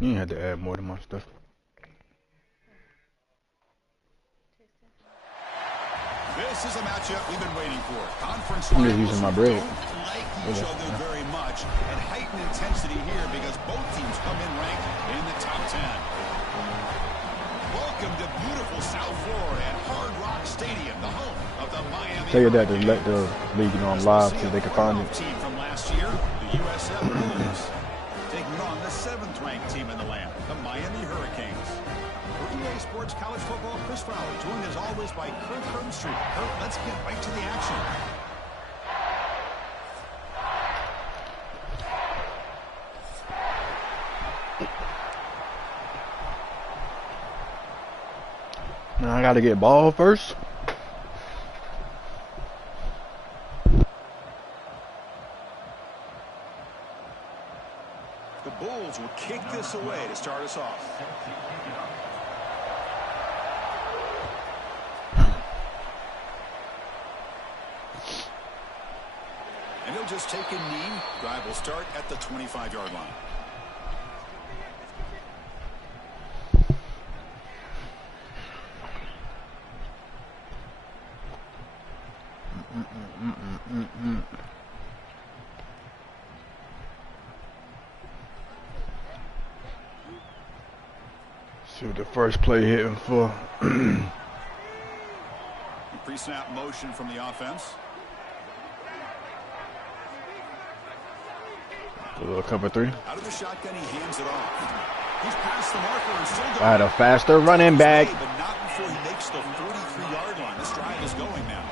You had to add more to my stuff. This is a matchup we've been waiting for. Conference I'm just using my bread. don't like each other very much, and heightened intensity here because both teams come in ranked in the top 10. Welcome to beautiful South Florida at Hard Rock Stadium, the home of the Miami. Tell your dad to let the league know I'm live so they can find it. Team from last year, the USF Bulls, taking on the 7th-ranked team in the land, the Miami Hurricanes. For EA Sports College Football, Chris Fowler, joined as always by Kurt Street. Kurt, let's get right to the action. Now I gotta get ball first. The Bulls will kick this away to start us off. And he'll just take a knee. Drive will start at the 25-yard line. See what the first play hitting for. Pre-snap motion from the offense. A little cover 3. Out of the shotgun, he hands it off. He's past the marker and still going. I had a faster running back. But not before he makes the 43-yard line. This drive is going now.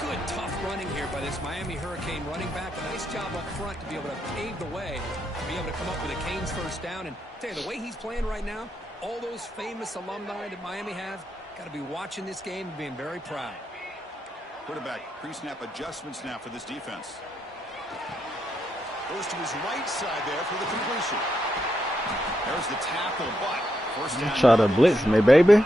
Good, tough running here by this Miami Hurricane running back. A nice job up front to be able to pave the way, to be able to come up with a Canes first down. And tell you, the way he's playing right now, all those famous alumni that Miami have, got to be watching this game and being very proud. Quarterback pre-snap adjustments now for this defense. Goes to his right side there for the completion. There's the tackle, but first down. Try to blitz me, baby.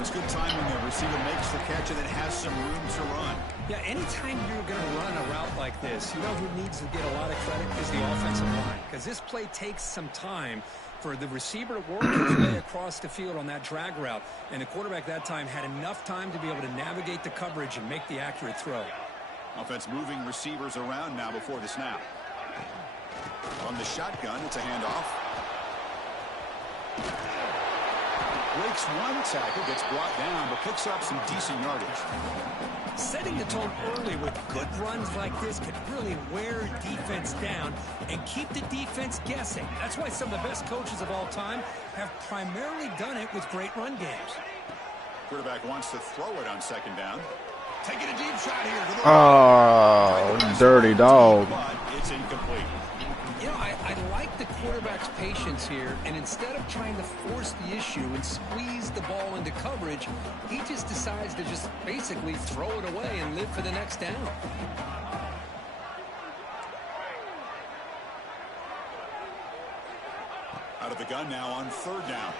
It's good time when the receiver makes the catch and then has some room to run. Yeah, anytime you're going to run a route like this, you know who needs to get a lot of credit is the offensive line. Because this play takes some time for the receiver to work his way across the field on that drag route. And the quarterback that time had enough time to be able to navigate the coverage and make the accurate throw. Offense moving receivers around now before the snap. From the shotgun, it's a handoff. Breaks one tackle, gets brought down, but picks up some decent yardage. Setting the tone early with good runs like this can really wear defense down and keep the defense guessing. That's why some of the best coaches of all time have primarily done it with great run games. Quarterback wants to throw it on second down. Taking a deep shot here. To the Oh, dirty dog. But it's incomplete. You know, I like the quarterback's patience here, and instead of trying to force the issue and squeeze the ball into coverage, he just decides to just basically throw it away and live for the next down. Out of the gun now on third down.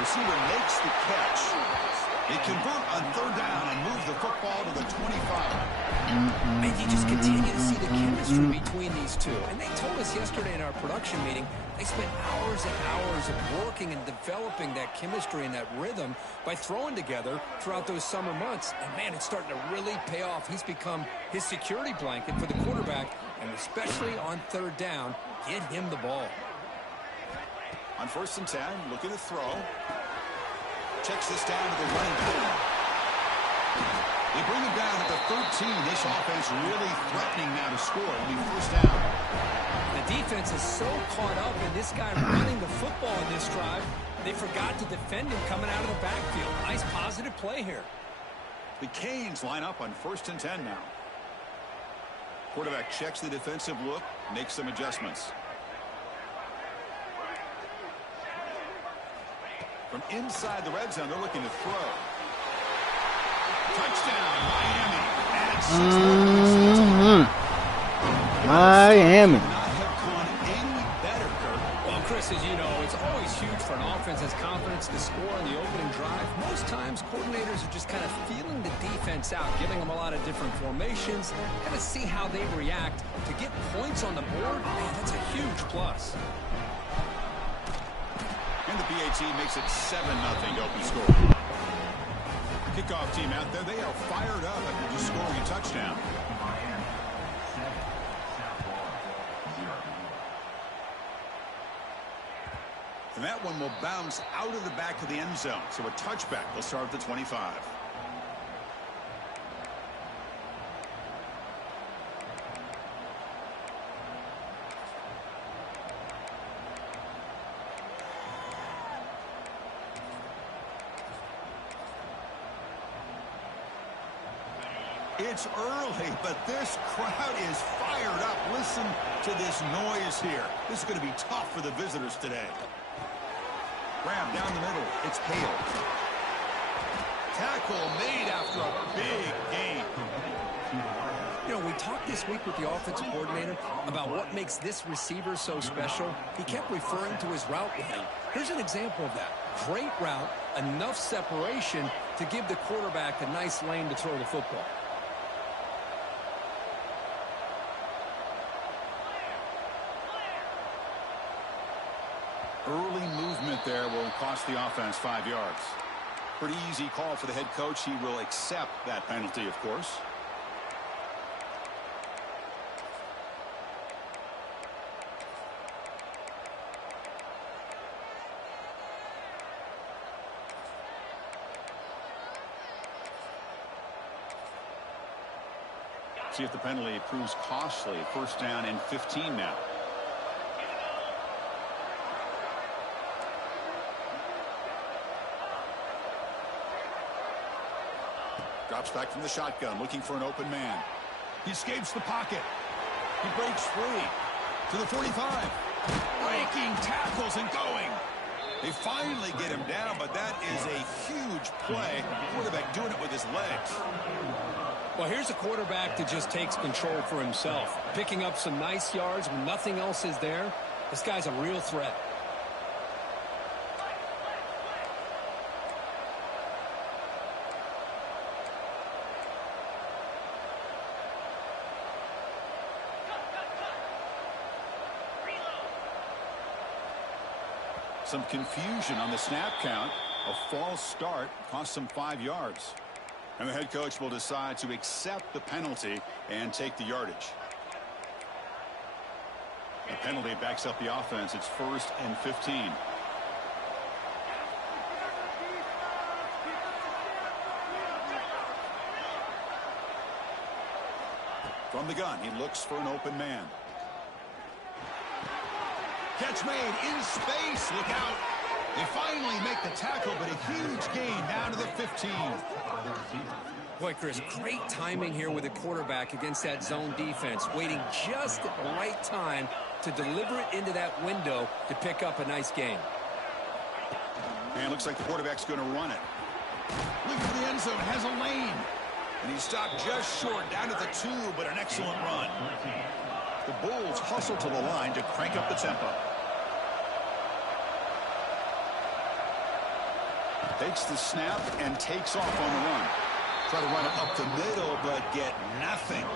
Receiver makes the catch. They convert on third down and move the football to the 25. And you just continue to see the chemistry between these two. And they told us yesterday in our production meeting, they spent hours and hours of working and developing that chemistry and that rhythm by throwing together throughout those summer months. And, man, it's starting to really pay off. He's become his security blanket for the quarterback, and especially on third down, get him the ball. On 1st and 10, looking to throw. Checks this down to the running back. They bring him down at the 13. This offense really threatening now to score. It'll be first down. The defense is so caught up in this guy running the football in this drive, they forgot to defend him coming out of the backfield. Nice positive play here. The Canes line up on 1st and 10 now. Quarterback checks the defensive look, makes some adjustments. From inside the red zone, they're looking to throw. Touchdown, Miami. Miami. Not have gone any better, Kirk. Well, Chris, as you know, it's always huge for an offense has confidence to score on the opening drive, most times coordinators are just kind of feeling the defense out, giving them a lot of different formations, kind of see how they react. To get points on the board, man, that's a huge plus. And the BAT makes it 7-0 open score. Kickoff team out there, they are fired up after just scoring a touchdown. And that one will bounce out of the back of the end zone. So a touchback will start at the 25. It's early, but this crowd is fired up. Listen to this noise here. This is going to be tough for the visitors today. Grab down the middle. It's Hale. Tackle made after a big gain. You know, we talked this week with the offensive coordinator about what makes this receiver so special. He kept referring to his route running. Here's an example of that. Great route, enough separation to give the quarterback a nice lane to throw the football. Early movement there will cost the offense 5 yards. Pretty easy call for the head coach. He will accept that penalty, of course. See if the penalty proves costly. First down and 15 now. Drops back from the shotgun, looking for an open man. He escapes the pocket. He breaks free to the 45. Breaking tackles and going. They finally get him down, but that is a huge play. Quarterback doing it with his legs. Well, here's a quarterback that just takes control for himself, picking up some nice yards when nothing else is there. This guy's a real threat. Some confusion on the snap count. A false start cost them 5 yards. And the head coach will decide to accept the penalty and take the yardage. The penalty backs up the offense. It's 1st and 15. From the gun, he looks for an open man. Catch made in space. Look out. They finally make the tackle, but a huge gain down to the 15. Boy, Chris, great timing here with the quarterback against that zone defense, waiting just at the right time to deliver it into that window to pick up a nice gain. And it looks like the quarterback's going to run it. Looking for the end zone, has a lane. And he stopped just short, down at the 2, but an excellent run. The Bulls hustle to the line to crank up the tempo. Takes the snap and takes off on the run. Try to run it up the middle, but get nothing.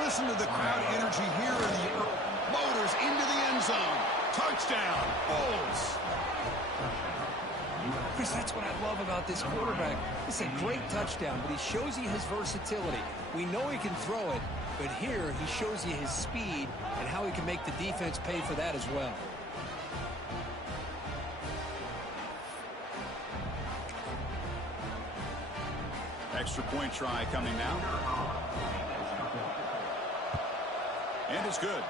Listen to the crowd energy here in the motors into the end zone. Touchdown, Bulls. Chris, that's what I love about this quarterback. It's a great touchdown, but he shows you his versatility. We know he can throw it, but here he shows you his speed and how he can make the defense pay for that as well. Extra point try coming now. And it's good.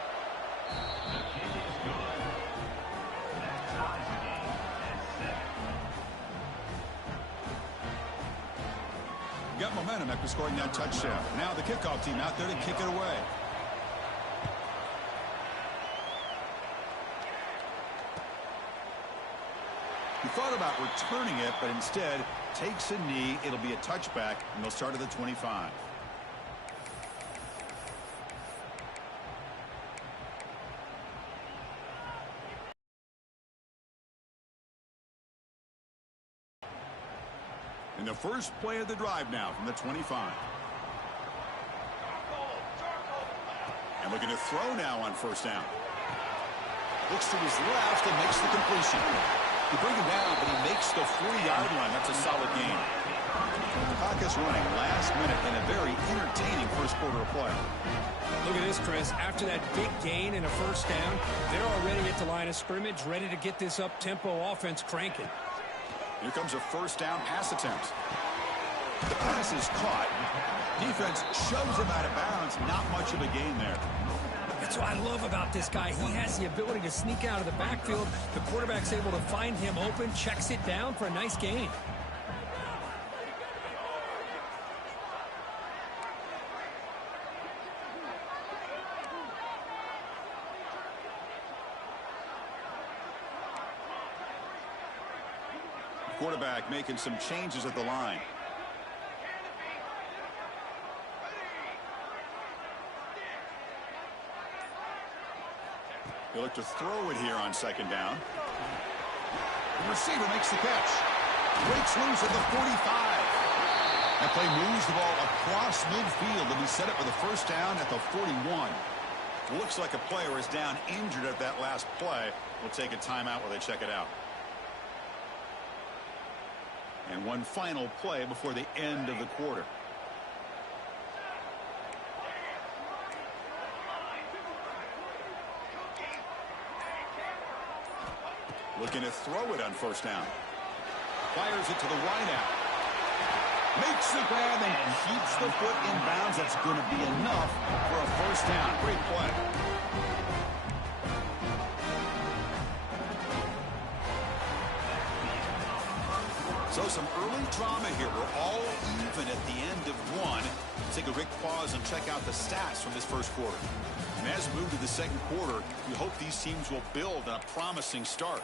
Got momentum after scoring that touchdown. Now the kickoff team out there to kick it away. He thought about returning it, but instead takes a knee. It'll be a touchback, and they'll start at the 25. And the first play of the drive now from the 25. And looking to throw now on first down. Looks to his left and makes the completion. He brings him down, but he makes the 40-yard line. That's a solid gain. Clock is running last minute in a very entertaining first quarter of play. Look at this, Chris. After that big gain and a first down, they're already at the line of scrimmage, ready to get this up-tempo offense cranking. Here comes a first down pass attempt. The pass is caught. Defense shoves him out of bounds. Not much of a gain there. That's what I love about this guy. He has the ability to sneak out of the backfield. The quarterback's able to find him open, checks it down for a nice gain. Quarterback making some changes at the line. He'll look to throw it here on second down. The receiver makes the catch. Breaks loose at the 45. That play moves the ball across midfield, and he set it for the first down at the 41. Looks like a player is down injured at that last play. We'll take a timeout while they check it out. And one final play before the end of the quarter. Looking to throw it on first down. Fires it to the right out. Makes the grab and keeps the foot in bounds. That's going to be enough for a first down. Great play. So some early drama here. We're all even at the end of one. Let's take a quick pause and check out the stats from this first quarter. And as we move to the second quarter, we hope these teams will build on a promising start.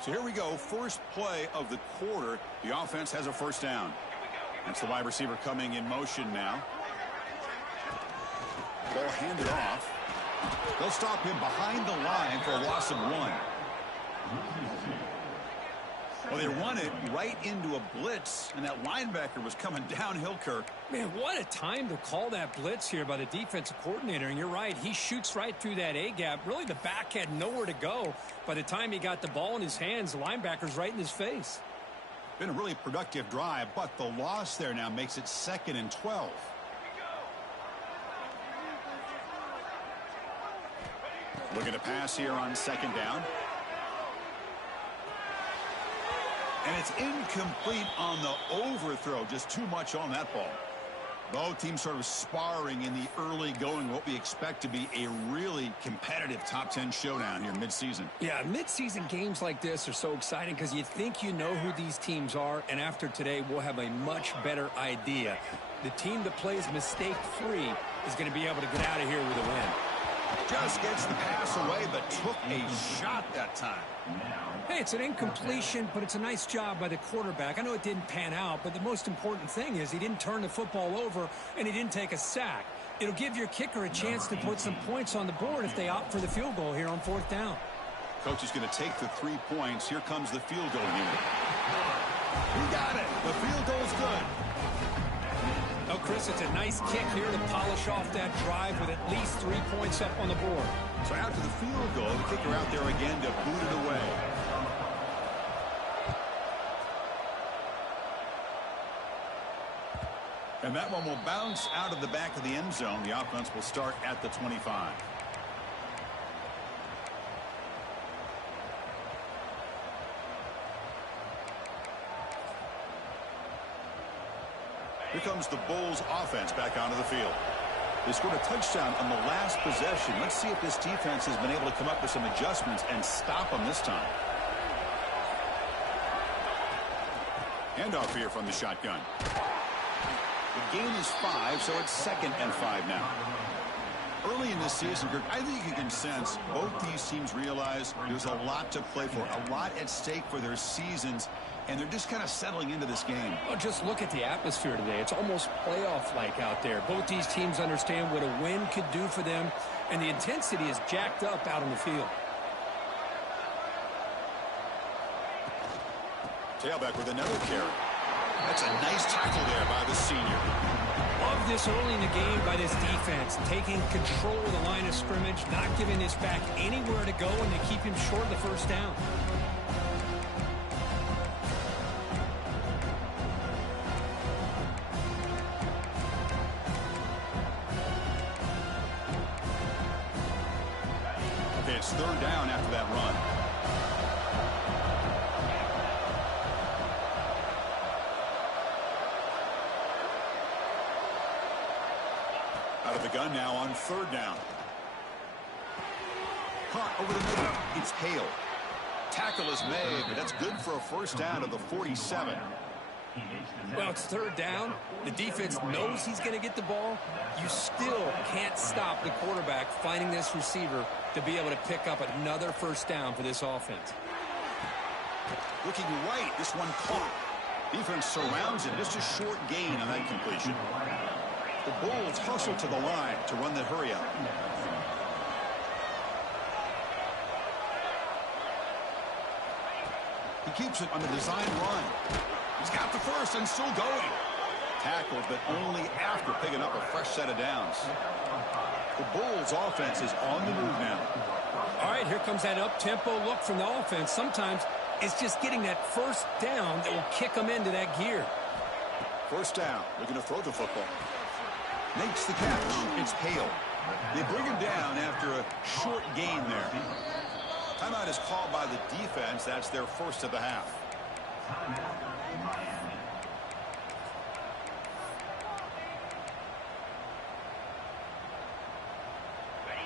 So here we go. First play of the quarter. The offense has a first down. That's the wide receiver coming in motion now. Ball handed off. They'll stop him behind the line for a loss of 1. Well, they run it right into a blitz, and that linebacker was coming downhill, Kirk. Man, what a time to call that blitz here by the defensive coordinator. And you're right, he shoots right through that A-gap. Really, the back had nowhere to go. By the time he got the ball in his hands, the linebacker's right in his face. Been a really productive drive, but the loss there now makes it 2nd and 12. Looking to pass here on second down. And it's incomplete on the overthrow. Just too much on that ball. Both teams sort of sparring in the early going. What we expect to be a really competitive top 10 showdown here midseason. Yeah, midseason games like this are so exciting because you think you know who these teams are. And after today, we'll have a much better idea. The team that plays mistake-free is going to be able to get out of here with a win. Just gets the pass away, but took a shot that time. Hey, it's an incompletion, but it's a nice job by the quarterback. I know it didn't pan out, but the most important thing is he didn't turn the football over and he didn't take a sack. It'll give your kicker a chance to put some points on the board if they opt for the field goal here on 4th down. Coach is going to take the 3 points. Here comes the field goal unit. He got it. The field goal is good. Oh, Chris, it's a nice kick here to polish off that drive with at least 3 points up on the board. So after the field goal, the kicker out there again to boot it away. And that one will bounce out of the back of the end zone. The offense will start at the 25. Here comes the Bulls offense back onto the field. They scored a touchdown on the last possession. Let's see if this defense has been able to come up with some adjustments and stop them this time. Handoff here from the shotgun. The gain is 5, so it's 2nd and 5 now. Early in this season, Kirk, I think you can sense both these teams realize there's a lot to play for, a lot at stake for their seasons, and they're just kind of settling into this game. Well, just look at the atmosphere today. It's almost playoff-like out there. Both these teams understand what a win could do for them, and the intensity is jacked up out on the field. Tailback with another carry. That's a nice tackle there by the senior. Love this early in the game by this defense, taking control of the line of scrimmage, not giving this back anywhere to go, and to keep him short of the first down. Okay, it's third down after that run. Out of the gun now on third down. Caught over the middle. It's Hale. Tackle is made, but that's good for a first down of the 47. Well, it's third down. The defense knows he's going to get the ball. You still can't stop the quarterback finding this receiver to be able to pick up another first down for this offense. Looking right, this one caught. Defense surrounds him. Just a short gain on that completion. The Bulls hustle to the line to run the hurry up. He keeps it on the design run. He's got the first and still going. Tackled, but only after picking up a fresh set of downs. The Bulls offense is on the move now. All right, here comes that up-tempo look from the offense. Sometimes it's just getting that first down that will kick them into that gear. First down, looking to throw the football. Makes the catch. It's Hale. They bring him down after a short gain there. Timeout is called by the defense. That's their first of the half.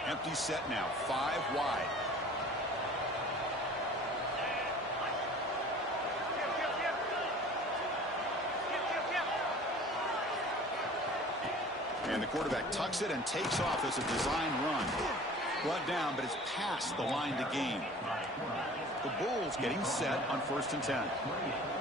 Empty set now. 5 wide. And the quarterback tucks it and takes off as a design run. Brought down, but it's past the line to gain. The Bulls getting set on 1st and 10.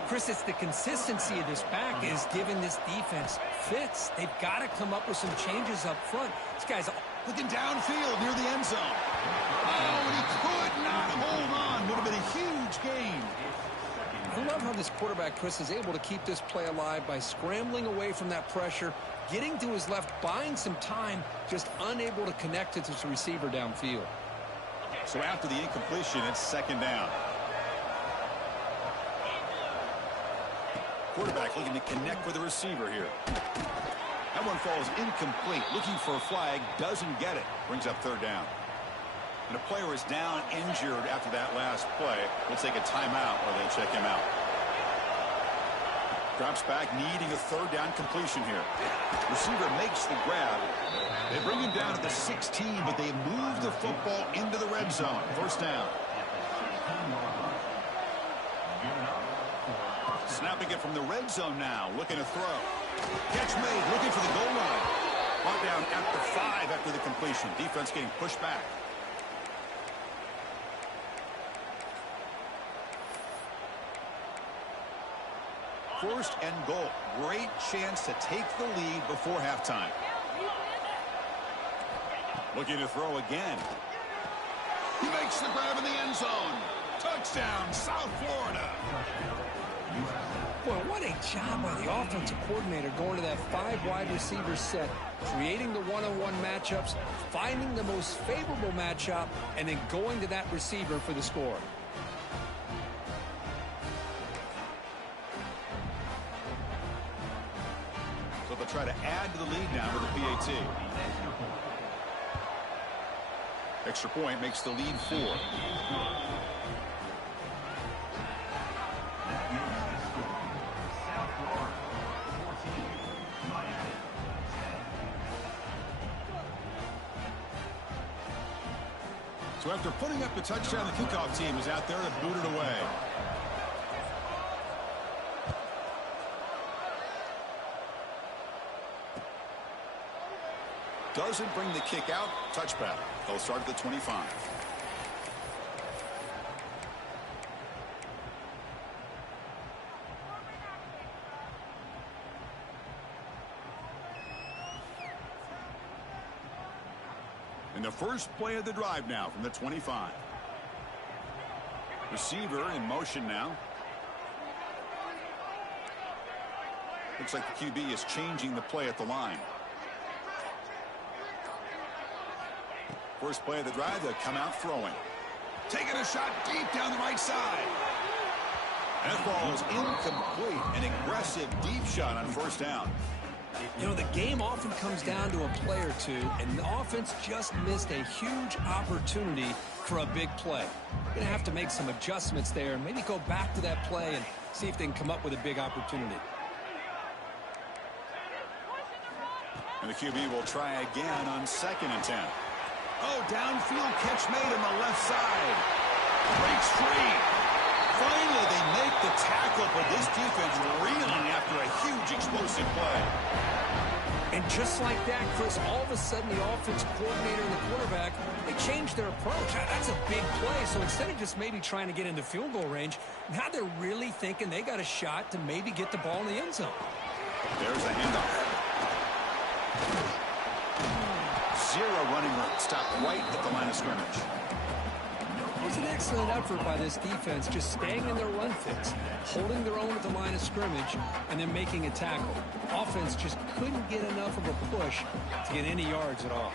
Chris, it's the consistency of this back is giving this defense fits. They've got to come up with some changes up front. This guy's looking downfield near the end zone. Oh, and he could not hold on. Would have been a huge gain. I love how this quarterback, Chris, is able to keep this play alive by scrambling away from that pressure, getting to his left, buying some time, just unable to connect it to his receiver downfield. So after the incompletion, it's second down. Quarterback looking to connect with the receiver here. That one falls incomplete. Looking for a flag, doesn't get it. Brings up third down. And a player is down injured after that last play. We'll take a timeout or they'll check him out. Drops back, needing a third down completion here. Receiver makes the grab. They bring him down to the 16, but they move the football into the red zone. First down. Snapping it from the red zone now, looking to throw. Catch made, looking for the goal line. Brought down at the 5 after the completion. Defense getting pushed back. First and goal. Great chance to take the lead before halftime. Looking to throw again. He makes the grab in the end zone. Touchdown, South Florida. Boy, what a job by the offensive coordinator going to that 5 wide receiver set, creating the one-on-one matchups, finding the most favorable matchup, and then going to that receiver for the score. So they'll try to add to the lead now with the PAT. Extra point makes the lead 4. So after putting up the touchdown, the kickoff team is out there to boot it away. Doesn't bring the kick out. Touchback. They'll start at the 25. And the first play of the drive now from the 25. Receiver in motion now. Looks like the QB is changing the play at the line. First play of the drive, they'll come out throwing. Taking a shot deep down the right side. And that ball is incomplete. An aggressive deep shot on first down. You know, the game often comes down to a play or two, and the offense just missed a huge opportunity for a big play. Going to have to make some adjustments there and maybe go back to that play and see if they can come up with a big opportunity. And the QB will try again on 2nd and 10. Oh, downfield catch made on the left side. Breaks free. Finally, they make the tackle, but this defense reeling after a huge explosive play. And just like that, Chris, all of a sudden the offensive coordinator and the quarterback, they changed their approach. That's a big play. So instead of just maybe trying to get into field goal range, now they're really thinking they got a shot to maybe get the ball in the end zone. There's the handoff. Zero running room. Stopped right at the line of scrimmage. It was an excellent effort by this defense, just staying in their run fits, holding their own at the line of scrimmage, and then making a tackle. Offense just couldn't get enough of a push to get any yards at all.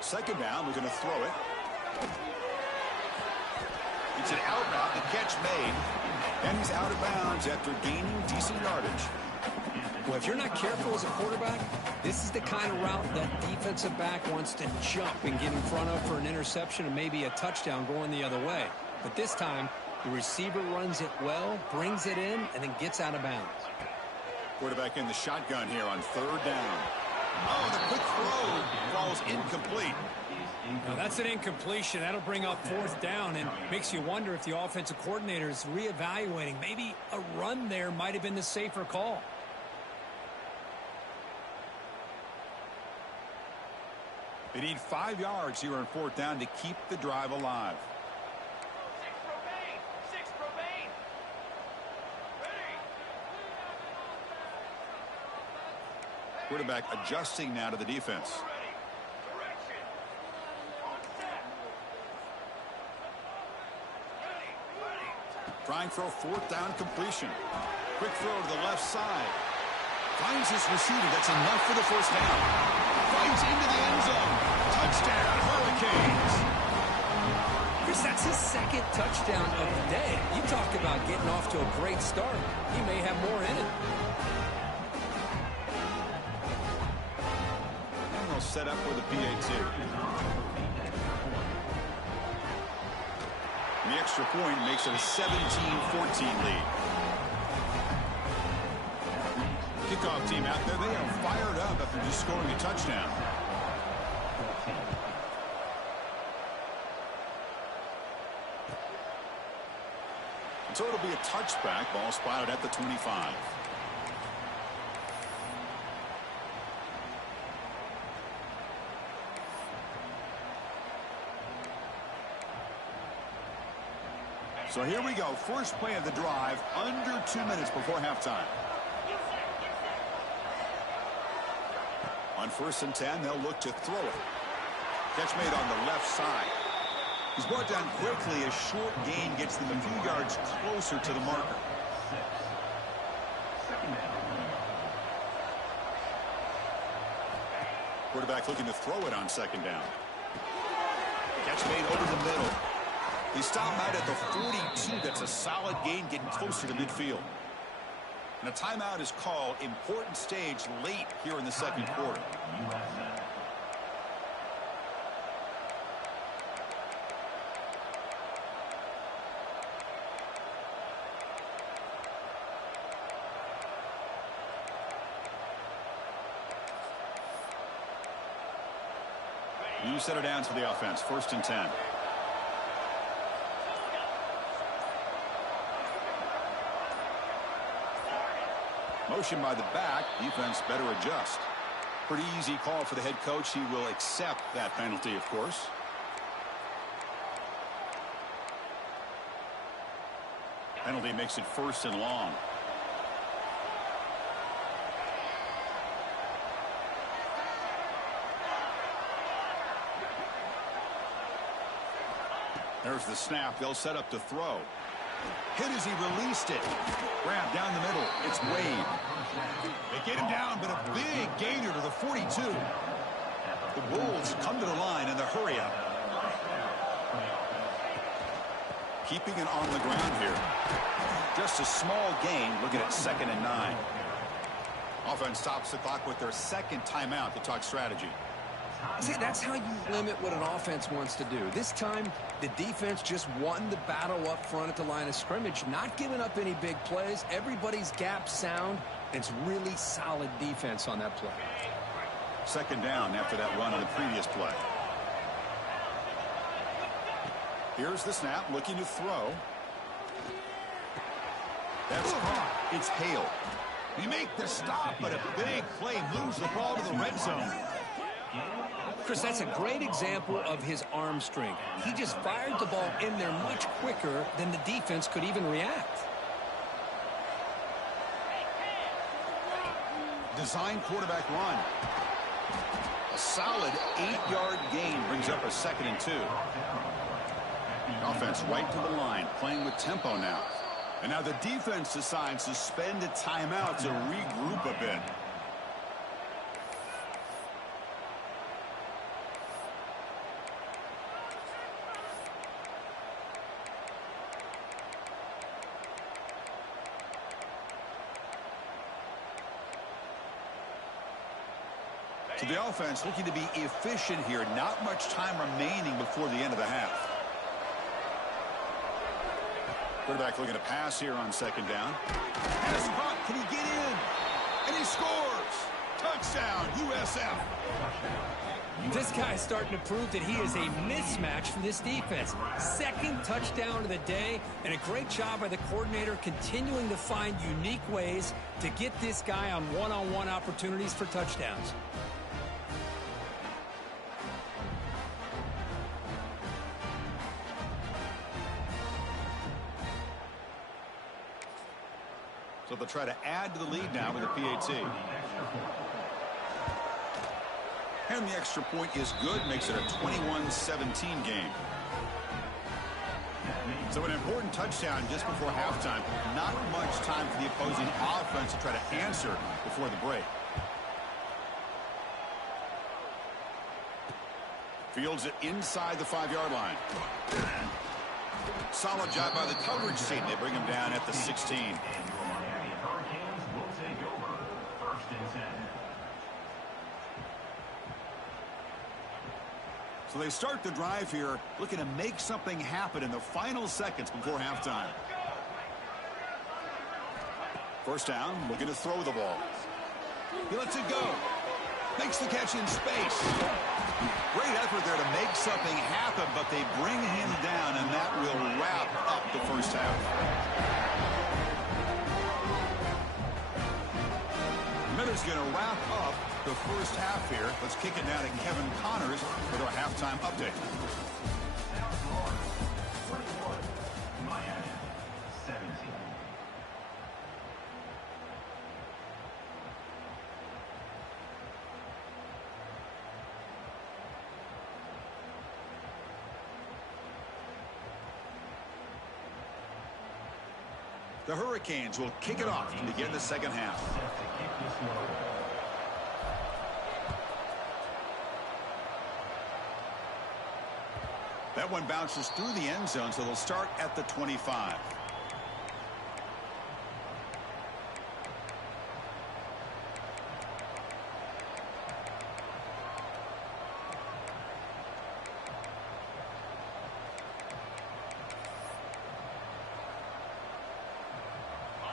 Second down, we're going to throw it. It's an out route, the catch made, and he's out of bounds after gaining decent yardage. Well, if you're not careful as a quarterback, this is the kind of route that defensive back wants to jump and get in front of for an interception and maybe a touchdown going the other way. But this time, the receiver runs it well, brings it in, and then gets out of bounds. Quarterback in the shotgun here on 3rd down. Oh, the quick throw falls incomplete. Now that's an incompletion. That'll bring up 4th down and makes you wonder if the offensive coordinator is reevaluating. Maybe a run there might have been the safer call. They need 5 yards here on 4th down to keep the drive alive. 6 remain. Quarterback adjusting now to the defense. Trying for a 4th down completion. Quick throw to the left side. Finds his receiver. That's enough for the first down. Finds into the end zone. Touchdown, Hurricanes. Chris, that's his 2nd touchdown of the day. You talk about getting off to a great start. He may have more in it. And they'll set up with a PAT. And the extra point makes it a 17-14 lead. Kickoff team out there, they are fired up after just scoring a touchdown. So it'll be a touchback. Ball spotted at the 25. So here we go. First play of the drive, under 2 minutes before halftime. On 1st and 10, they'll look to throw it. Catch made on the left side. He's brought down quickly. A short gain gets them a few yards closer to the marker. Quarterback looking to throw it on 2nd down. Catch made over the middle. He stopped out at the 42. That's a solid gain, getting closer to midfield. And a timeout is called. Important stage late here in the 2nd quarter. New set of downs for the offense. 1st and 10. Motion by the back. Defense better adjust. Pretty easy call for the head coach. He will accept that penalty, of course. Penalty makes it 1st and long. There's the snap. They'll set up to throw. Hit as he released it. Grab down the middle. It's Wade. They get him down, but a big gainer to the 42. The Bulls come to the line in the hurry-up. Keeping it on the ground here. Just a small gain, looking at 2nd and 9. Offense stops the clock with their second timeout to talk strategy. See, that's how you limit what an offense wants to do. This time, the defense just won the battle up front at the line of scrimmage, not giving up any big plays. Everybody's gap sound. It's really solid defense on that play. 2nd down after that run on the previous play. Here's the snap, looking to throw. That's caught. It's Hale. He make the stop, but a big play moves the ball to the red zone. Chris, that's a great example of his arm strength. He just fired the ball in there much quicker than the defense could even react. Design quarterback run. A solid 8-yard gain brings up a 2nd and 2. Offense right to the line, playing with tempo now. And now the defense decides to spend a timeout to regroup a bit. So the offense looking to be efficient here. Not much time remaining before the end of the half. Quarterback looking to pass here on 2nd down. Pass caught. Can he get in? And he scores. Touchdown, USF. This guy's starting to prove that he is a mismatch for this defense. 2nd touchdown of the day, and a great job by the coordinator continuing to find unique ways to get this guy on one-on-one opportunities for touchdowns. So they'll try to add to the lead now with a PAT. And the extra point is good, makes it a 21-17 game. So an important touchdown just before halftime. Not much time for the opposing offense to try to answer before the break. Fields it inside the 5-yard line. Solid job by the coverage team. They bring him down at the 16. So they start the drive here, looking to make something happen in the final seconds before halftime. 1st down, looking to throw the ball. He lets it go. Makes the catch in space. Great effort there to make something happen, but they bring him down, and that will wrap up the first half. Miller's going to wrap up the first half here. Let's kick it now to Kevin Connors with our halftime update. The Hurricanes will kick it off to begin the second half. That one bounces through the end zone, so they'll start at the 25.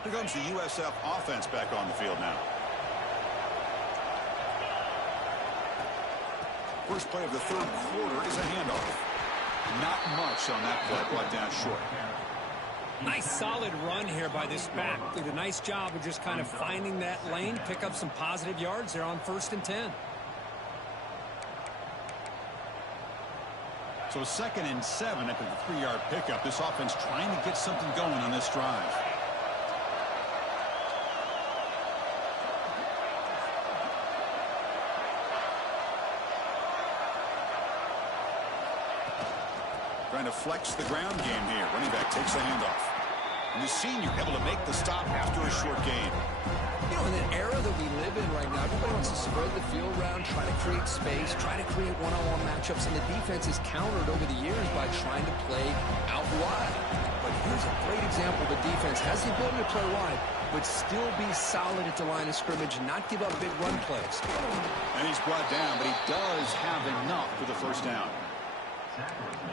Here comes the USF offense back on the field now. First play of the 3rd quarter is a handoff. Not much on that play, brought down short. Nice solid run here by this back. Did a nice job of just kind of finding that lane, pick up some positive yards there on 1st and 10. So 2nd and 7 after the 3-yard pickup. This offense trying to get something going on this drive. Trying to flex the ground game here. Running back takes the handoff. And the senior able to make the stop after a short gain. You know, in the era that we live in right now, everybody wants to spread the field around, try to create space, try to create one-on-one matchups, and the defense is countered over the years by trying to play out wide. But here's a great example. The defense has the ability to play wide, but still be solid at the line of scrimmage and not give up big run plays. And he's brought down, but he does have enough for the first down.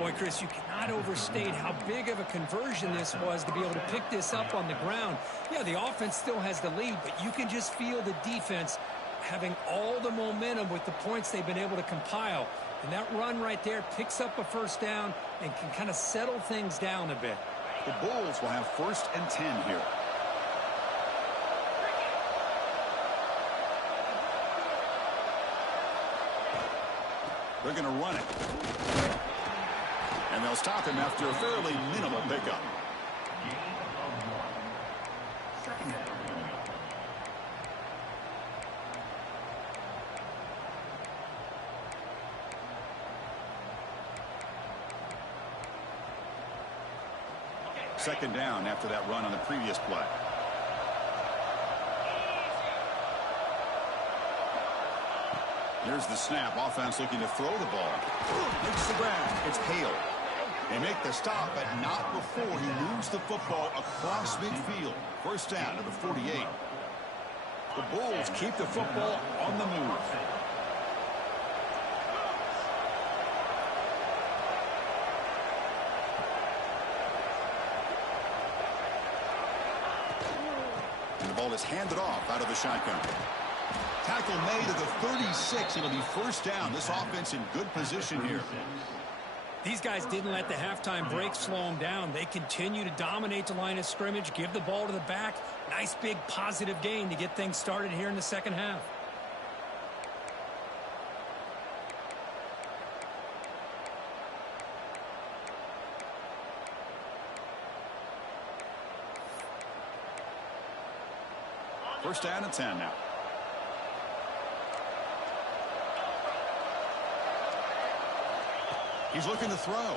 Boy, Chris, you cannot overstate how big of a conversion this was to be able to pick this up on the ground. Yeah, the offense still has the lead, but you can just feel the defense having all the momentum with the points they've been able to compile. And that run right there picks up a first down and can kind of settle things down a bit. The Bulls will have 1st and 10 here. They're going to run it. And they'll stop him after a fairly minimal pickup. Second down after that run on the previous play. Here's the snap. Offense looking to throw the ball. Makes the grab. It's Hale. They make the stop, but not before he moves the football across midfield. First down to the 48. The Bulls keep the football on the move. And the ball is handed off out of the shotgun. Tackle made at the 36. It'll be first down. This offense in good position here. These guys didn't let the halftime break slow them down. They continue to dominate the line of scrimmage, give the ball to the back. Nice big positive gain to get things started here in the second half. First down and 10 now. He's looking to throw.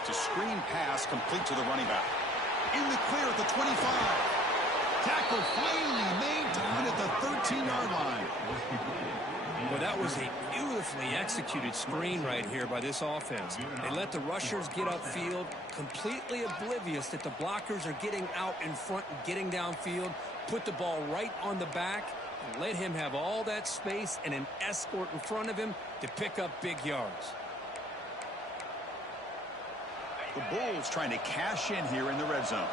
It's a screen pass complete to the running back. In the clear at the 25. Tackle finally made down at the 13-yard line. Well, that was a beautifully executed screen right here by this offense. They let the rushers get upfield, completely oblivious that the blockers are getting out in front and getting downfield, put the ball right on the back, and let him have all that space and an escort in front of him to pick up big yards. The Bulls trying to cash in here in the red zone.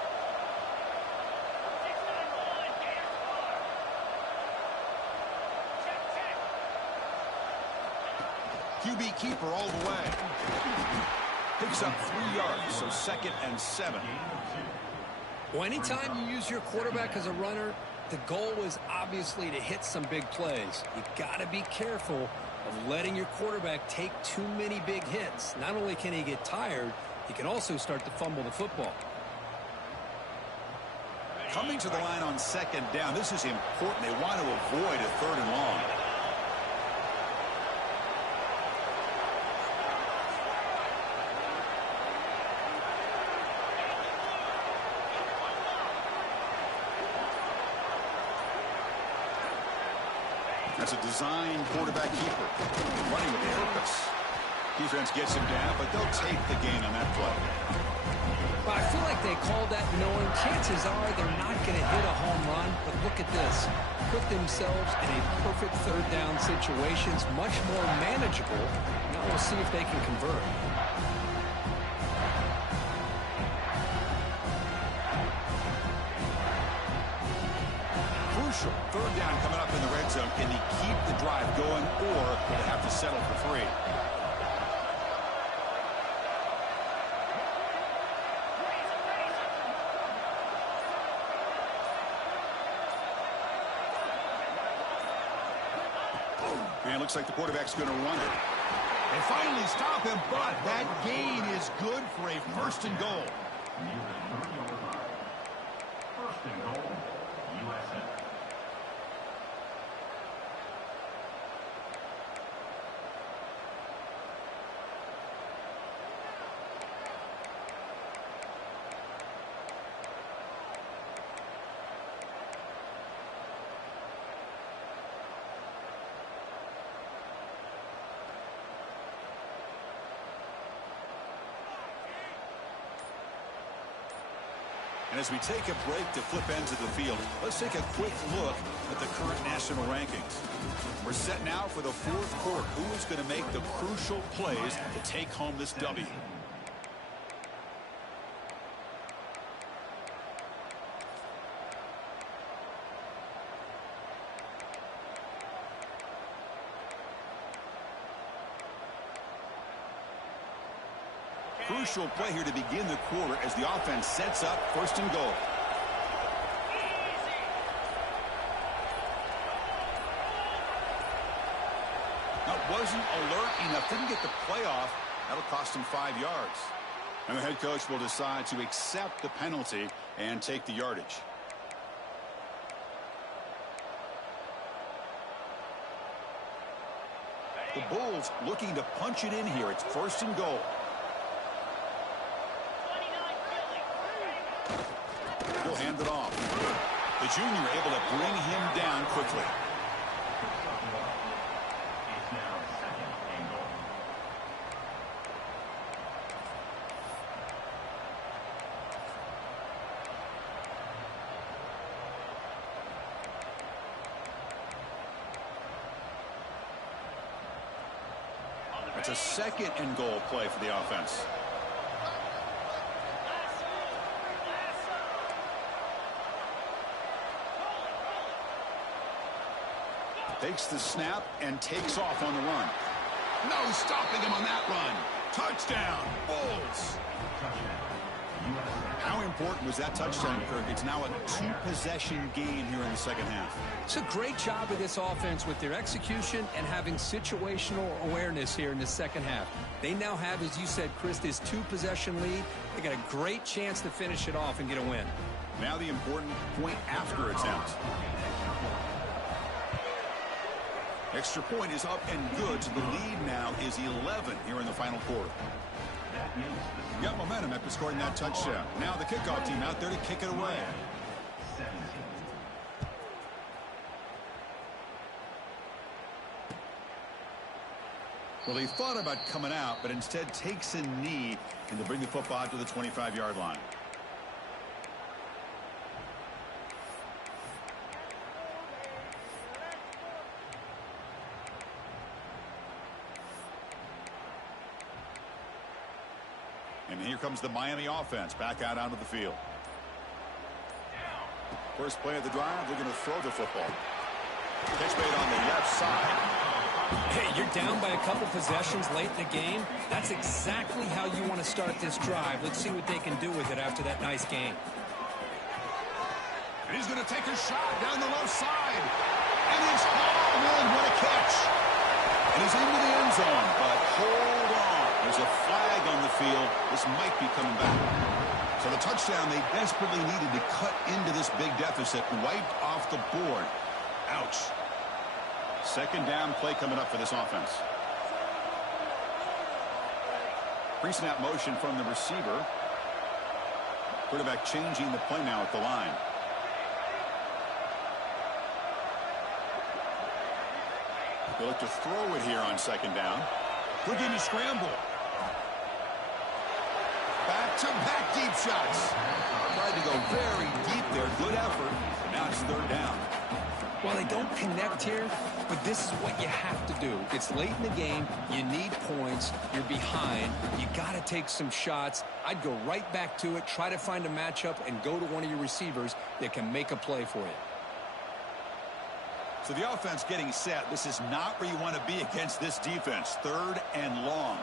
QB keeper all the way. Picks up 3 yards, so 2nd and 7. Well, anytime you use your quarterback as a runner, the goal is obviously to hit some big plays. You got to be careful of letting your quarterback take too many big hits. Not only can he get tired, he can also start to fumble the football. Coming to the line on 2nd down, this is important. They want to avoid a 3rd and long. That's a design quarterback keeper. Running with purpose. Defense gets him down, but they'll take the gain on that play. Well, I feel like they called that knowing chances are they're not going to hit a home run. But look at this. Put themselves in a perfect 3rd down situation. It's much more manageable. Now we'll see if they can convert. Crucial. 3rd down coming up in the red zone. Can he keep the drive going, or will they have to settle for 3? And looks like the quarterback's going to run it. They finally stop him, but that gain is good for a 1st and goal. 1st and goal, USF. And as we take a break to flip ends of the field, let's take a quick look at the current national rankings. We're set now for the fourth quarter. Who is going to make the crucial plays to take home this W? Crucial play here to begin the quarter as the offense sets up first and goal. That wasn't alert enough. Didn't get the play off. That'll cost him 5 yards. And the head coach will decide to accept the penalty and take the yardage. The Bulls looking to punch it in here. It's first and goal. He'll hand it off. The junior able to bring him down quickly. It's a second and goal play for the offense. Takes the snap and takes off on the run. No stopping him on that run. Touchdown, Bulls. How important was that touchdown, Kirk? It's now a two-possession game here in the second half. It's a great job of this offense with their execution and having situational awareness here in the second half. They now have, as you said, Chris, this two-possession lead. They got a great chance to finish it off and get a win. Now the important point after attempt. Extra point is up and good, so the lead now is 11 here in the final quarter. Got momentum after scoring that touchdown. Now the kickoff team out there to kick it away. Well, he thought about coming out, but instead takes a knee and to bring the football to the 25-yard line. And here comes the Miami offense back out onto the field. First play of the drive, they're going to throw the football. Catch made on the left side. Hey, you're down by a couple possessions late in the game. That's exactly how you want to start this drive. Let's see what they can do with it after that nice game. And he's going to take a shot down the left side. And it's hauled in. What a catch. And he's into the end zone, but hold on. There's a flag on the field. This might be coming back. So the touchdown they desperately needed to cut into this big deficit wiped off the board. Ouch. Second down play coming up for this offense. Pre-snap motion from the receiver. Quarterback changing the play now at the line. They'll look to throw it here on second down. Good game to scramble. Back-to-back deep shots. Tried to go very deep there. Good effort. Now it's third down. Well, they don't connect here, but this is what you have to do. It's late in the game. You need points. You're behind. You got to take some shots. I'd go right back to it, try to find a matchup, and go to one of your receivers that can make a play for you. So the offense getting set. This is not where you want to be against this defense. Third and long.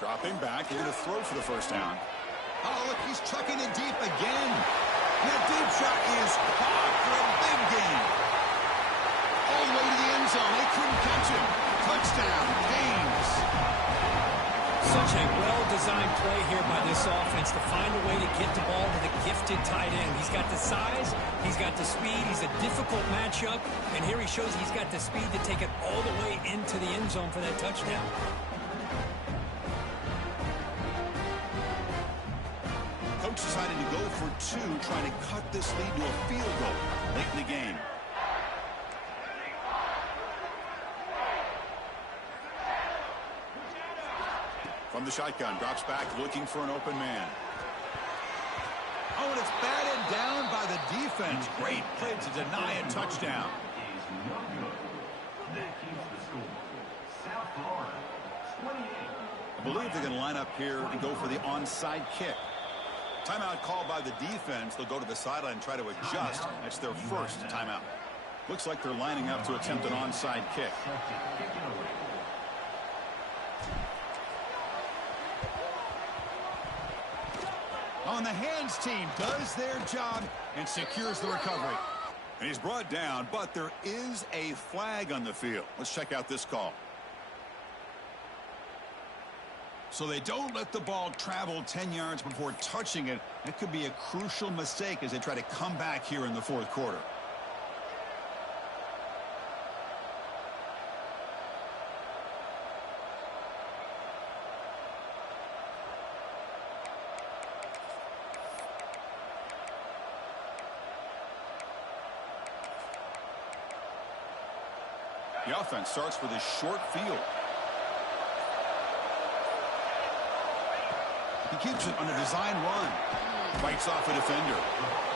Dropping back, they're going to throw for the first down. Oh, look, he's chucking it deep again. That deep shot is caught for a big gain. All the way to the end zone. They couldn't catch him. Touchdown, Canes. Such a well-designed play here by this offense to find a way to get the ball to the gifted tight end. He's got the size, he's got the speed, he's a difficult matchup, and here he shows he's got the speed to take it all the way into the end zone for that touchdown. coach decided to go for two, trying to cut this lead to a field goal late in the game. From the shotgun, drops back, looking for an open man. Oh, and it's batted down by the defense. Great play to deny a touchdown. I believe they're going to line up here and go for the onside kick. Timeout called by the defense. They'll go to the sideline and try to adjust. That's their first timeout. Looks like they're lining up to attempt an onside kick. On the hands team does their job and secures the recovery. And he's brought down, but there is a flag on the field. Let's check out this call. So they don't let the ball travel 10 yards before touching it. It could be a crucial mistake as they try to come back here in the fourth quarter. The offense starts with a short field. He keeps it on a design run. Fights off a defender.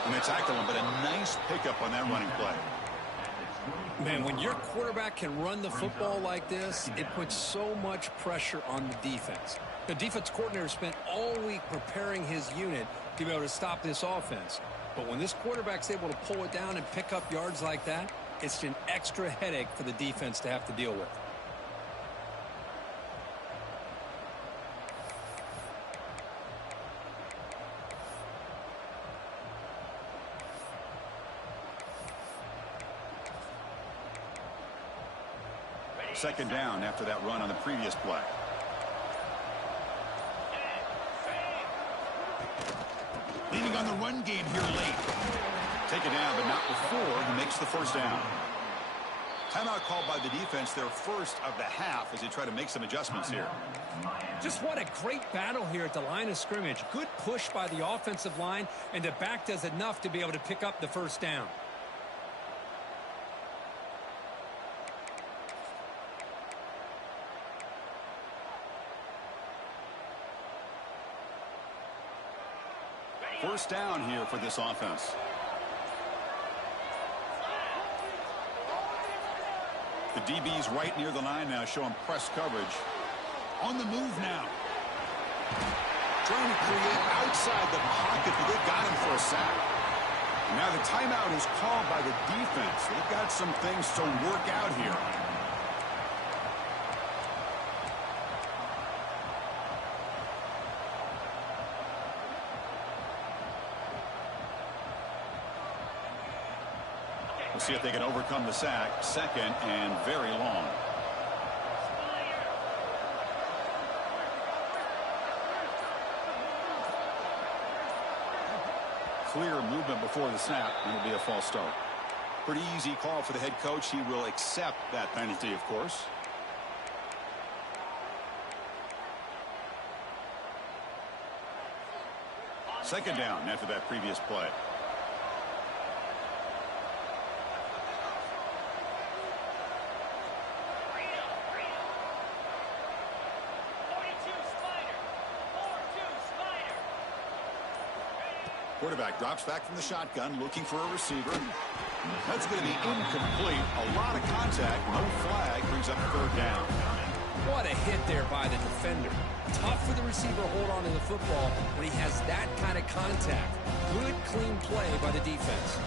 And they tackle him, but a nice pickup on that running play. Man, when your quarterback can run the football like this, it puts so much pressure on the defense. The defense coordinator spent all week preparing his unit to be able to stop this offense. But when this quarterback's able to pull it down and pick up yards like that, it's an extra headache for the defense to have to deal with. Second down after that run on the previous play. Leaning on the run game here late. Take it down, but not before he makes the first down. Timeout called by the defense, their first of the half, as they try to make some adjustments here. Just what a great battle here at the line of scrimmage. Good push by the offensive line, and the back does enough to be able to pick up the first down. First down here for this offense. The DB's right near the line now, showing press coverage. On the move now. Trying to create outside the pocket, but they got him for a sack. Now the timeout is called by the defense. They've got some things to work out here. We'll see if they can overcome the sack. Second and very long. Clear movement before the snap, and it'll be a false start. Pretty easy call for the head coach. He will accept that penalty, of course. Second down after that previous play. Quarterback drops back from the shotgun, looking for a receiver. That's going to be incomplete. A lot of contact, no flag, brings up third down. What a hit there by the defender. Tough for the receiver to hold on to the football when he has that kind of contact. Good, clean play by the defense.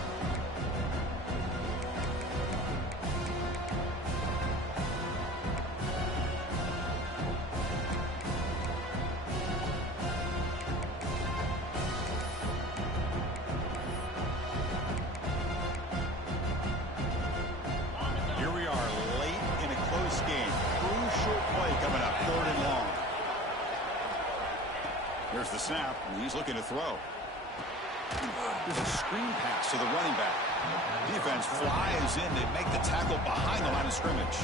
There's the snap, and he's looking to throw. There's a screen pass to the running back. Defense flies in to make the tackle behind the line of scrimmage.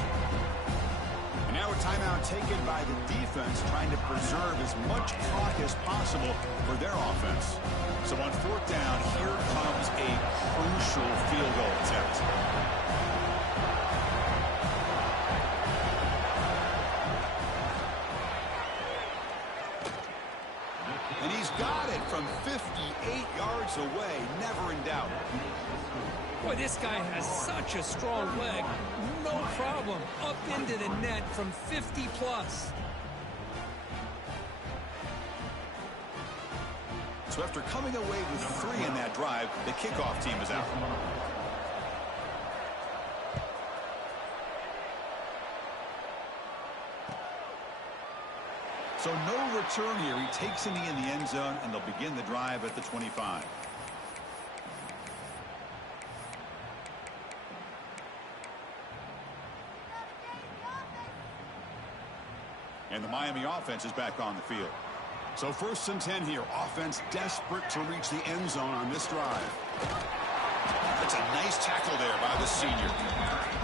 And Now a timeout taken by the defense, trying to preserve as much clock as possible for their offense. So on fourth down, here comes a crucial field goal attempt. And he's got it from 58 yards away, never in doubt. Boy, this guy has such a strong leg. No problem. Up into the net from 50 plus. So after coming away with 3 in that drive, the kickoff team is out. So no return here. He takes it in the end zone, and they'll begin the drive at the 25. And the Miami offense is back on the field. So 1st and 10 here. Offense desperate to reach the end zone on this drive. That's a nice tackle there by the senior.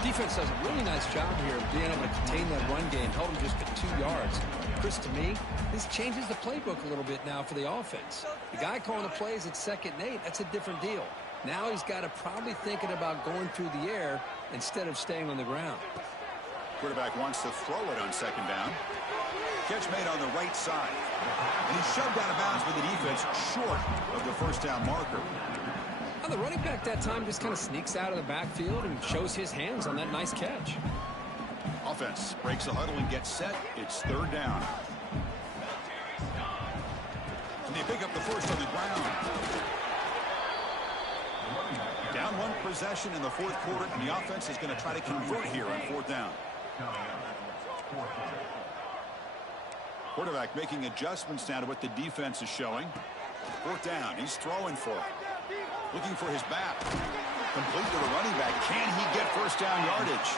Defense does a really nice job here of being able to contain that run game, held him just at 2 yards. Chris, to me, this changes the playbook a little bit now for the offense. The guy calling the plays at 2nd and 8, that's a different deal. Now he's got to probably thinking about going through the air instead of staying on the ground. Quarterback wants to throw it on 2nd down. Catch made on the right side. And he's shoved out of bounds by the defense short of the 1st down marker. Well, the running back that time just kind of sneaks out of the backfield and shows his hands on that nice catch. Offense breaks the huddle and gets set. It's 3rd down. And they pick up the first on the ground. Down 1 possession in the 4th quarter, and the offense is going to try to convert here on 4th down. Quarterback making adjustments now to what the defense is showing. 4th down. He's throwing for it. Looking for his back. Complete to the running back. Can he get 1st down yardage?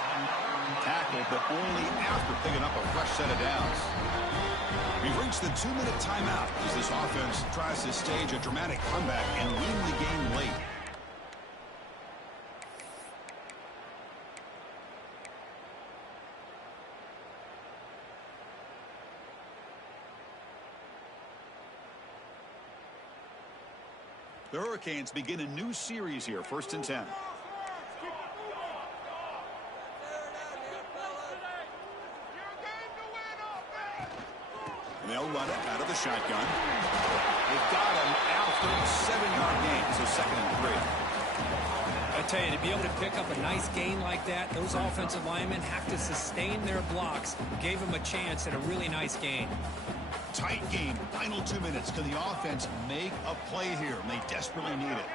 Tackled, but only after picking up a fresh set of downs. We've reached the 2-minute timeout as this offense tries to stage a dramatic comeback and win the game late. The Hurricanes begin a new series here, 1st and 10. And they'll run it out of the shotgun. They've got him after a 7-yard gain, so 2nd and 3. I tell you, to be able to pick up a nice gain like that, those offensive linemen have to sustain their blocks. Gave them a chance at a really nice gain. Tight game, final 2 minutes. Can the offense make a play here? And they desperately need it.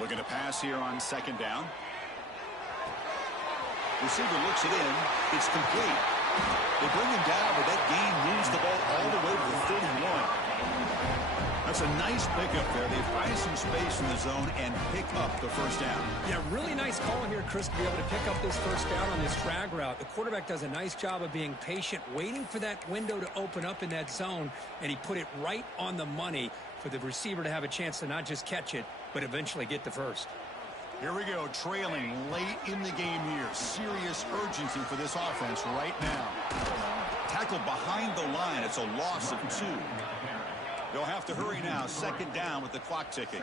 Looking to pass here on 2nd down. Receiver looks it in. It's complete. They bring him down, but that gain moves the ball all the way to the 31. That's a nice pickup there. They find some space in the zone and pick up the 1st down. Yeah, really nice call here, Chris, to be able to pick up this 1st down on this drag route. The quarterback does a nice job of being patient, waiting for that window to open up in that zone, and he put it right on the money for the receiver to have a chance to not just catch it, but eventually get the 1st. Here we go, trailing late in the game here. Serious urgency for this offense right now. Tackled behind the line. It's a loss of 2. They'll have to hurry now. 2nd down with the clock ticking.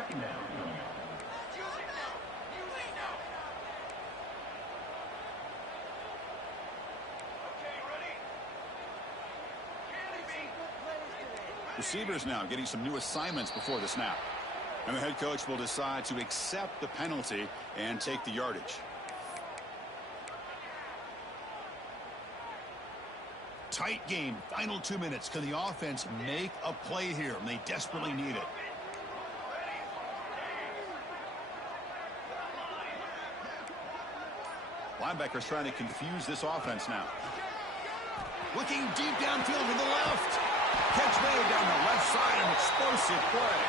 Receivers now getting some new assignments before the snap. And the head coach will decide to accept the penalty and take the yardage. Tight game, final 2 minutes. Can the offense make a play here? And they desperately need it. Linebackers trying to confuse this offense now. Looking deep downfield to the left. Catch made down the left side, an explosive play.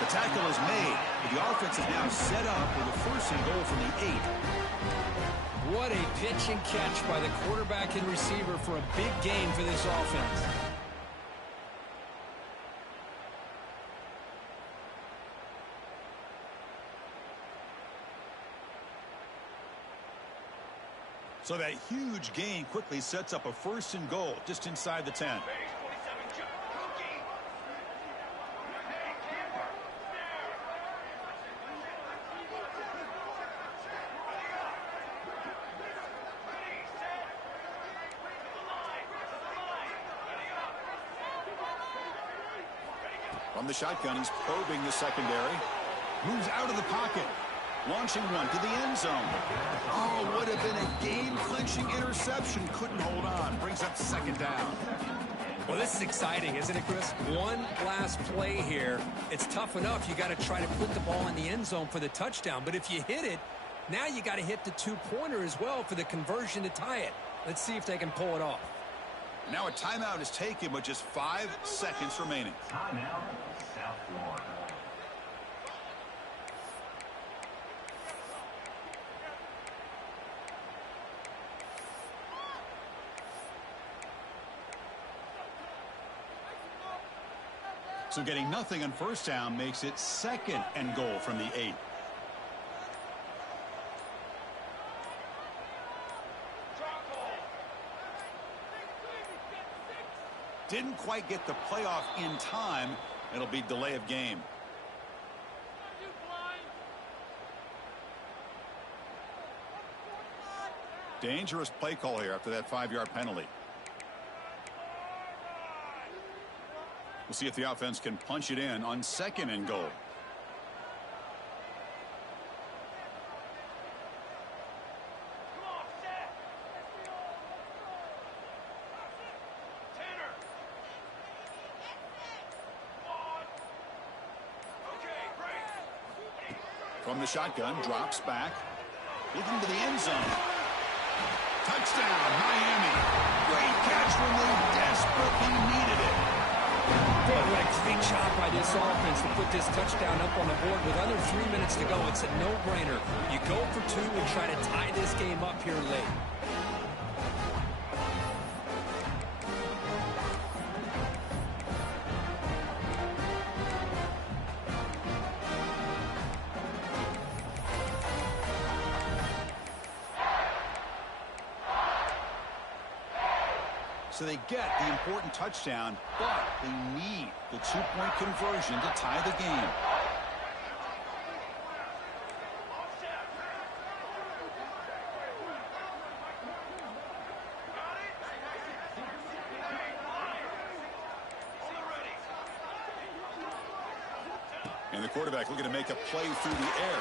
The tackle is made, but the offense is now set up with a 1st and goal from the 8. What a pitch and catch by the quarterback and receiver for a big gain for this offense. So that huge gain quickly sets up a 1st and goal just inside the 10. From the shotgun, he's probing the secondary. Moves out of the pocket. Launching one to the end zone. Oh, would have been a game-clinching interception. Couldn't hold on. Brings up 2nd down. Well, this is exciting, isn't it, Chris? One last play here. It's tough enough. You got to try to put the ball in the end zone for the touchdown. But if you hit it, now you got to hit the 2-pointer as well for the conversion to tie it. Let's see if they can pull it off. Now a timeout is taken with just 5 seconds remaining. Timeout, South Florida. So getting nothing on 1st down makes it 2nd and goal from the 8. Didn't quite get the playoff in time. It'll be delay of game. Dangerous play call here after that 5-yard penalty. We'll see if the offense can punch it in on 2nd and goal. From the shotgun, drops back. Looking to the end zone. Touchdown, Miami. Great catch when they desperately needed it. Boy, what a great job by this offense to put this touchdown up on the board with under 3 minutes to go. It's a no-brainer. You go for 2 and try to tie this game up here late. So they get the important touchdown, but they need the 2-point conversion to tie the game. And the quarterback looking to make a play through the air.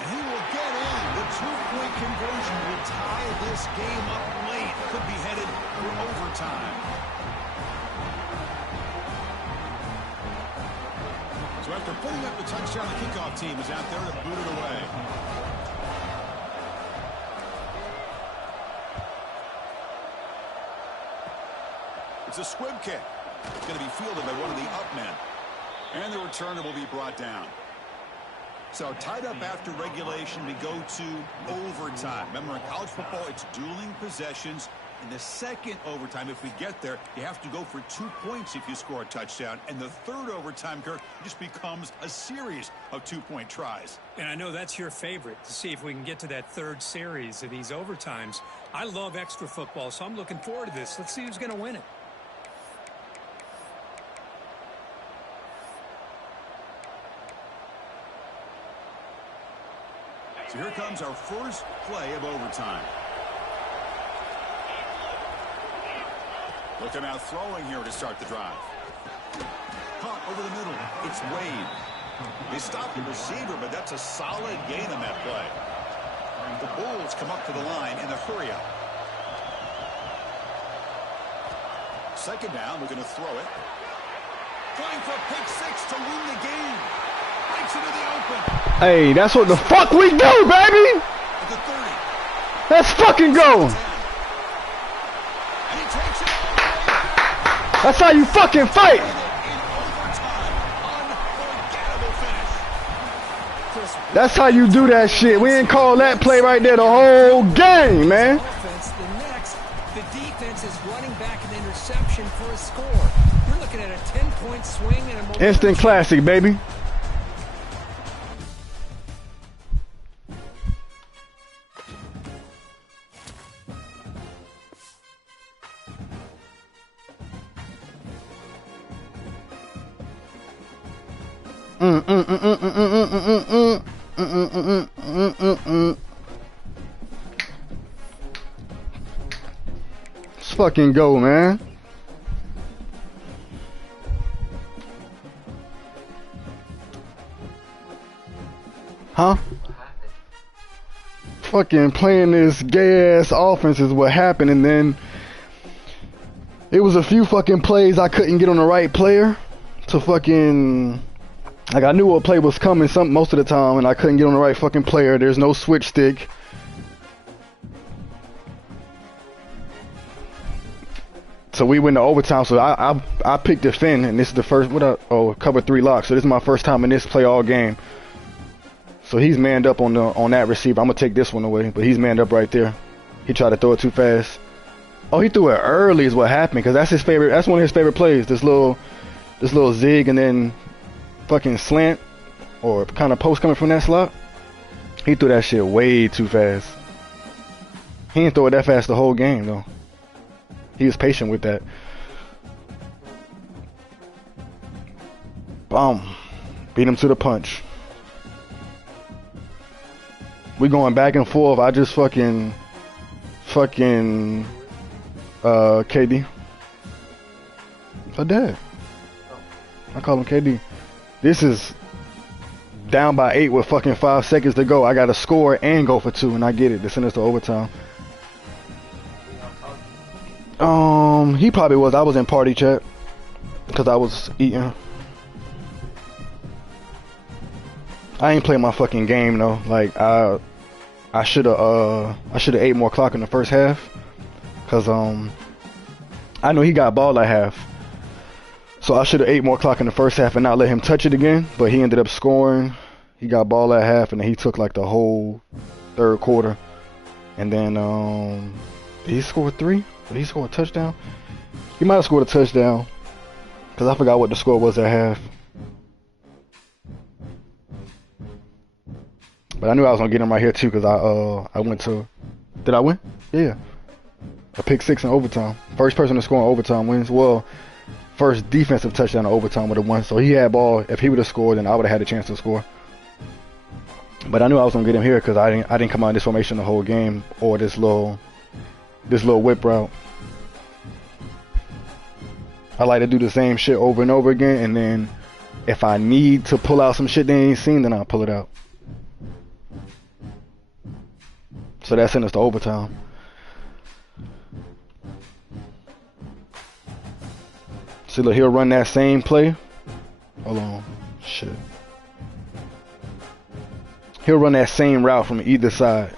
And he will get in. The 2-point conversion will tie this game up late. Could be headed for overtime. So after putting up the touchdown, the kickoff team is out there to boot it away. It's a squib kick. It's going to be fielded by one of the up men. And the returner will be brought down. So tied up after regulation, we go to overtime. Remember, in college football, it's dueling possessions. In the 2nd overtime, if we get there, you have to go for 2 points if you score a touchdown. And the 3rd overtime, Kirk, just becomes a series of 2-point tries. And I know that's your favorite, to see if we can get to that 3rd series of these overtimes. I love extra football, so I'm looking forward to this. Let's see who's going to win it. So here comes our first play of overtime. Looking out throwing here to start the drive. Caught over the middle. It's Wade. They stopped the receiver, but that's a solid gain on that play. The Bulls come up to the line in a hurry-up. 2nd down, we're going to throw it. Going for a pick 6 to win the game. Breaks into the open. Hey, that's what the fuck we do, baby! At the 30. Let's fucking go! And he takes it. That's how you fucking fight! In overtime. Unforgettable finish. Chris, That's how you do that shit. We ain't call that play right there the whole game, man. The next, the defense is running back an interception for a score. You're looking at a 10-point swing and a Instant classic, baby. Let's fucking go, man. Huh? Fucking playing this gay ass offense is what happened, and then it was a few fucking plays I couldn't get on the right player to fucking, like, I knew what play was coming most of the time, and I couldn't get on the right fucking player. There's no switch stick. So we went to overtime. So I picked defend, and this is the first cover 3 lock. So this is my first time in this play all game. So he's manned up on that receiver. I'm gonna take this one away, but he's manned up right there. He tried to throw it too fast. Oh, he threw it early is what happened, because that's his favorite. That's one of his favorite plays. This little zig and then fucking slant or kind of post coming from that slot. He threw that shit way too fast. He didn't throw it that fast the whole game though. He was patient with that. Boom. Beat him to the punch. We going back and forth. I just fucking KD. I did. I call him KD. This is down by 8 with fucking 5 seconds to go. I gotta score and go for 2, and I get it. They send us to overtime. He probably was. I was in party chat because I was eating. I ain't playing my fucking game though. Like I should have ate more clock in the first half, cause I know he got ball at half, so I should have ate more clock in the first half and not let him touch it again. But he ended up scoring. He got ball at half, and then he took like the whole third quarter. And then did he score 3? Did he score a touchdown? He might have scored a touchdown, cause I forgot what the score was at half. But I knew I was gonna get him right here too, cause I went to. Did I win? Yeah. A pick 6 in overtime. First person to score in overtime wins. Well, first defensive touchdown in overtime would have won. So he had ball. If he would have scored, then I would have had a chance to score. But I knew I was gonna get him here because I didn't come out in this formation the whole game, or this little whip route. I like to do the same shit over and over again, and then if I need to pull out some shit they ain't seen, then I'll pull it out. So that sent us to overtime. See, look, he'll run that same play. Hold on. Shit. He'll run that same route from either side.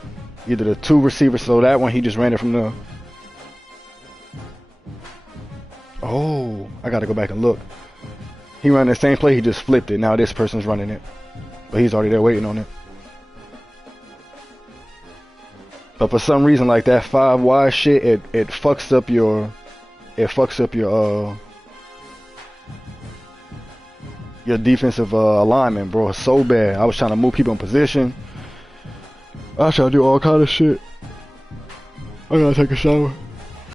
Either the 2 receivers, so that one he just ran it from the... Oh, I gotta go back and look. He ran the same play, he just flipped it. Now this person's running it. But he's already there waiting on it. But for some reason, like that 5 wide shit, it fucks up your defensive alignment, bro. It's so bad. I was trying to move people in position. I was trying to do all kind of shit. I gotta take a shower.